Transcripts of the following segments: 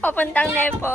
Papuntang Nepo.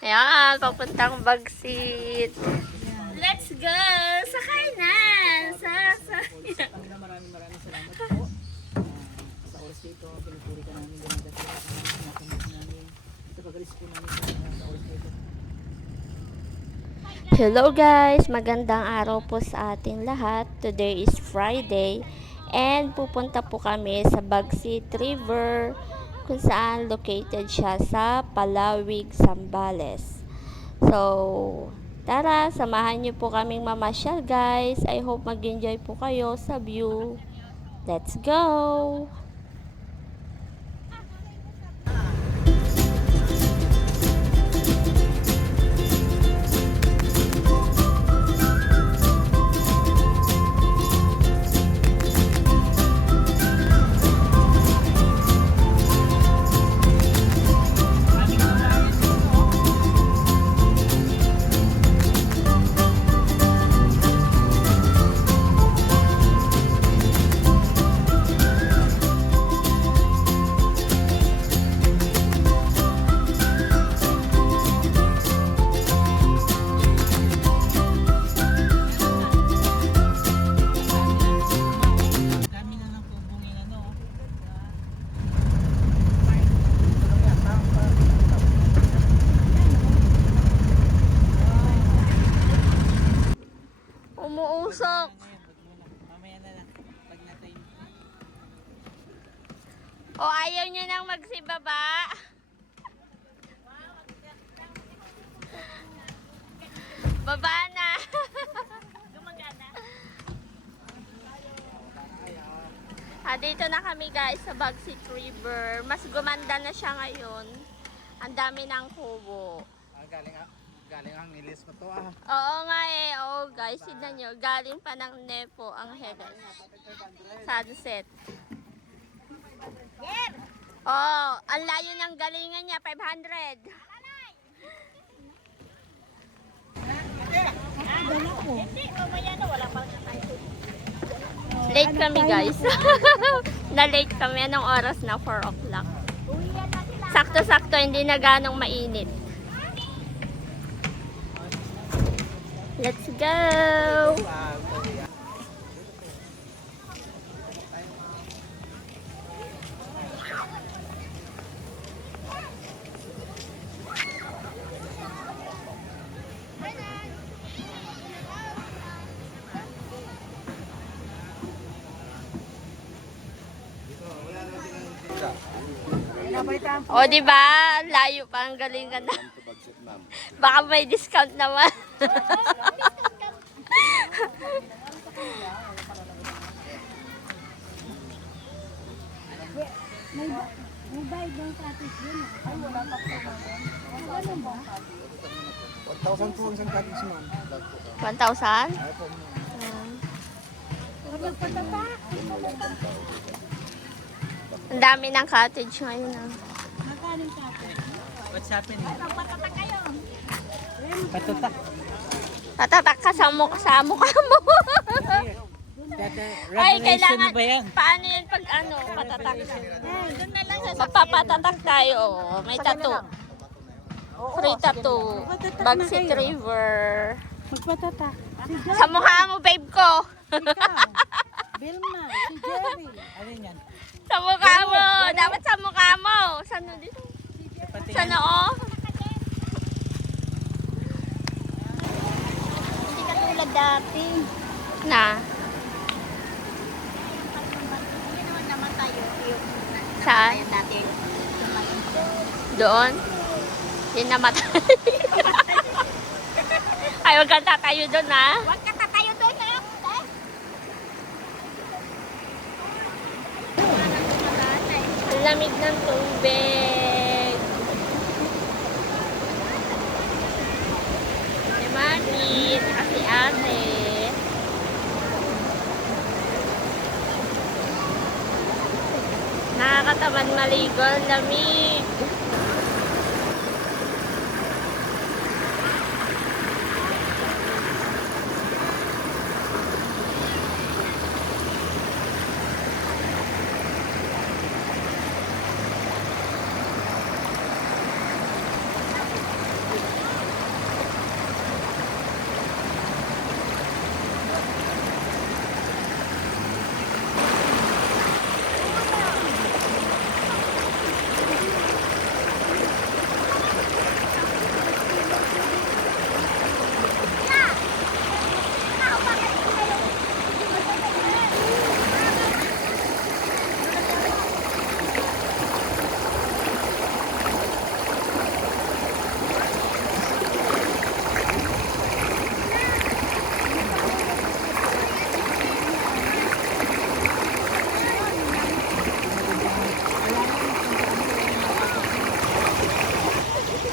Ayan, papuntang Bagsit. Let's go! Sakay na! Sa, sa, Maraming maraming salamat po. Ah, dito, pinupuri ka namin ganun dati nakamit namin. Ito namin sa, oras dito. Hello guys! Magandang araw po sa ating lahat. Today is Friday and pupunta po kami sa Bagsit River kung saan located siya sa Palawig, Zambales. So, tara, samahan niyo po kaming mamasyal guys. I hope mag-enjoy po kayo sa view. Let's go! Niyo nang magsibaba? Baba na! Gumagana. Ah, dito na kami guys sa Bagsit River. Mas gumanda na siya ngayon. Ang dami ng kubo. Ah, galing ah, galing ang nilis ko to ah. Oo nga eh. Oo guys, tignan nyo. Galing pa ng Nepo ang Heres. Sunset. Oh, ang layo ng galingan niya, 500. Late kami guys. na late kami. Anong oras na? 4 o'clock. Sakto-sakto, hindi na ganong mainit. Let's go! O, di ba? Layo pa ang galingan na. Baka may discount naman. ah. 1,000 po ang isang cottage ma'am. 1,000? Ay po. Ang dami ng cottage ngayon. Ah. What's happening? Patatak. Tatatak ka sa, muk sa mukha mo. Ay, kailangan, ba yan? paano yun pag ano, patatak? Magpapatatak tayo. May tattoo. Free tattoo. Bagsit River. Magpatata. Si Sa mukha mo, babe ko. Ikaw. Vilma. Si Jerry. Alin yan? Sa mukha mo. Dapat sa mukha mo. Saan no dito? Sa noo? Hindi ka tulad dati. Na. Hindi Saan? Doon? Yun namatay. Ay, huwag kang tatayo doon, ha? Huwag ka tatayo doon na. Ang lamig ng tubig. Si Mami, saka si ate. Nakakatamad maligo. Lamig.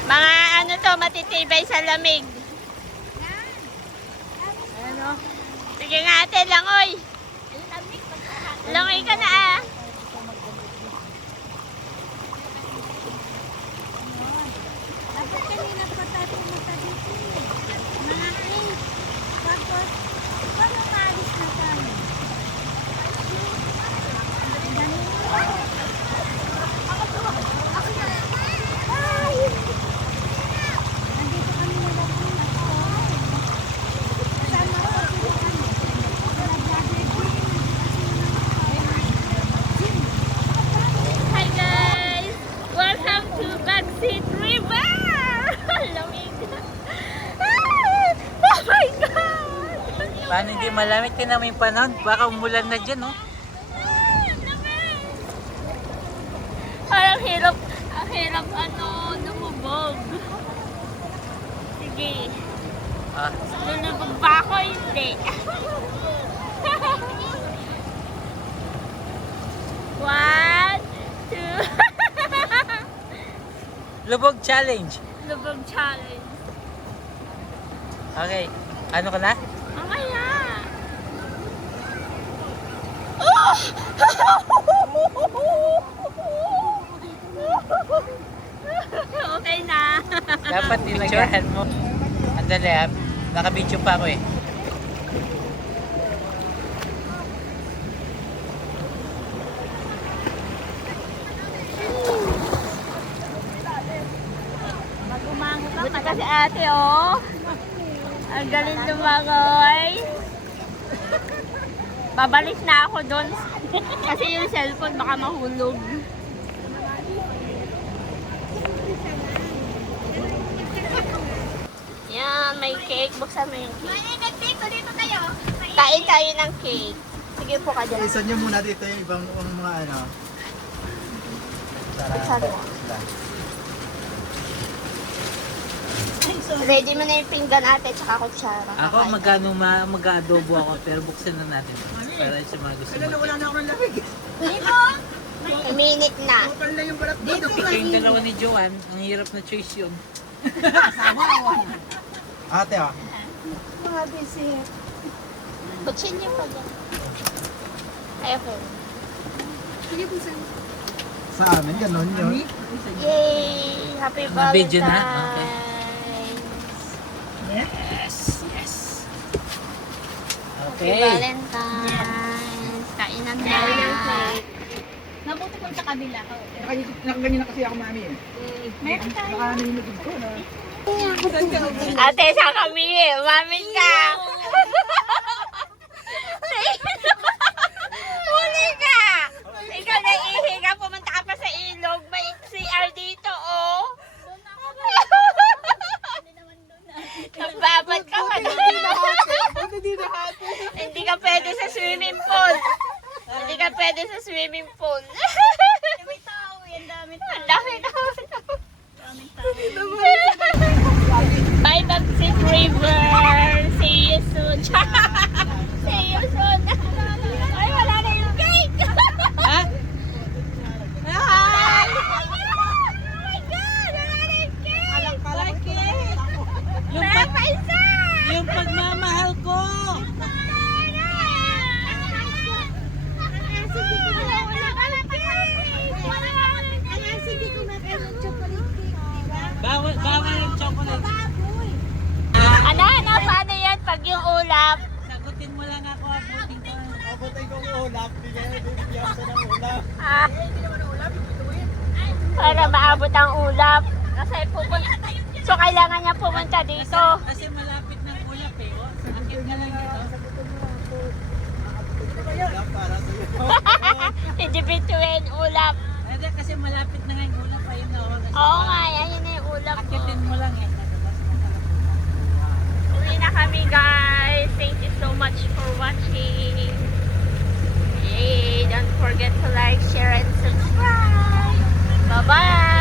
Mga ano to, matitibay sa lamig. Ano? Sige nga ate, langoy. Langoy ka na ah. Dapat kanina pa tayo pumunta dito eh. Mga eight. Tapos, paano maalis na tayo? Ay! Nandito kami na lang. Kasama ko sila kami. Hi guys! Welcome to Backseat River! Lamig. Ah! Oh my God! Paano hindi malamig? Tinan mo yung panahon. Baka umulan na dyan, no? Lamig. Parang hirap, ang hirap ano, lumubog. Sige, Ah, lulubog ba ako? Hindi. One, two, lubog challenge. lubog challenge. Okay. Ano ka na? Okay na. Dapat dinagahan mo. Andali ah. Nakabidyo pa ako eh. Buti kasi ate, oh. Ang galing lumangoy. Babalik na ako doon. kasi yung cellphone baka mahulog. Yan, may cake. Buksan mo yung cake. Mainit dito, dito tayo. Kain tayo ng cake. Sige po ka dyan. Isa niyo muna dito yung ibang mga ano. Buksan mo. Ready mo na yung pinggan ate tsaka kutsara. Ako Kakain magano ma mag-adobo ako pero buksan na natin. Para sa mga gusto mo. na ako ng lamig. Dito. A minute na. Total na yung balat Dito Ito yung dalawa ni Joanne. Ang hirap na choice yun. Ate ah. Mga busy. Kutsilyo pa dyan. Ayoko. Sige po sir. Sa amin, ganun yun. Yay! Happy Valentine's! video na? Okay. Okay. Valentine's! Kainan na! Mabuti kung sa kabila. Nakaganyan na kasi ako mami eh. Meron tayo. Baka nilugod ko na. Ate, saan kami? Umamin ka! Huli ka! Ikaw na ihi ka, pumunta ka pa sa ilog. May CR dito, oh! Nagbabad ka pa Hindi ka pwede sa swimming pool. Hindi ka pwede sa swimming pool. May tao. Ang dami. Bye, Bagsik River. See you soon. See you soon. Ay, wala na yung cake. Ha? Hi. Oh my God, wala na yung cake. Wala cake. Yung, Wala pag, pa isa. yung pagmamahal ko! Wala na. Wala ka ng cake. Ah, para maabot ang ulap. Kasi pupunta, so kailangan niya pumunta dito. Kasi malapit ng ulap eh. Oh. Akit ka lang dito. Hindi bituin ulap. Hindi, kasi malapit na nga yung ulap. Ayun na. oh. Oo nga, yan yun na yung ulap. Akitin mo lang eh. Uwi na kami guys. Thank you so much for watching. Yay! Bye.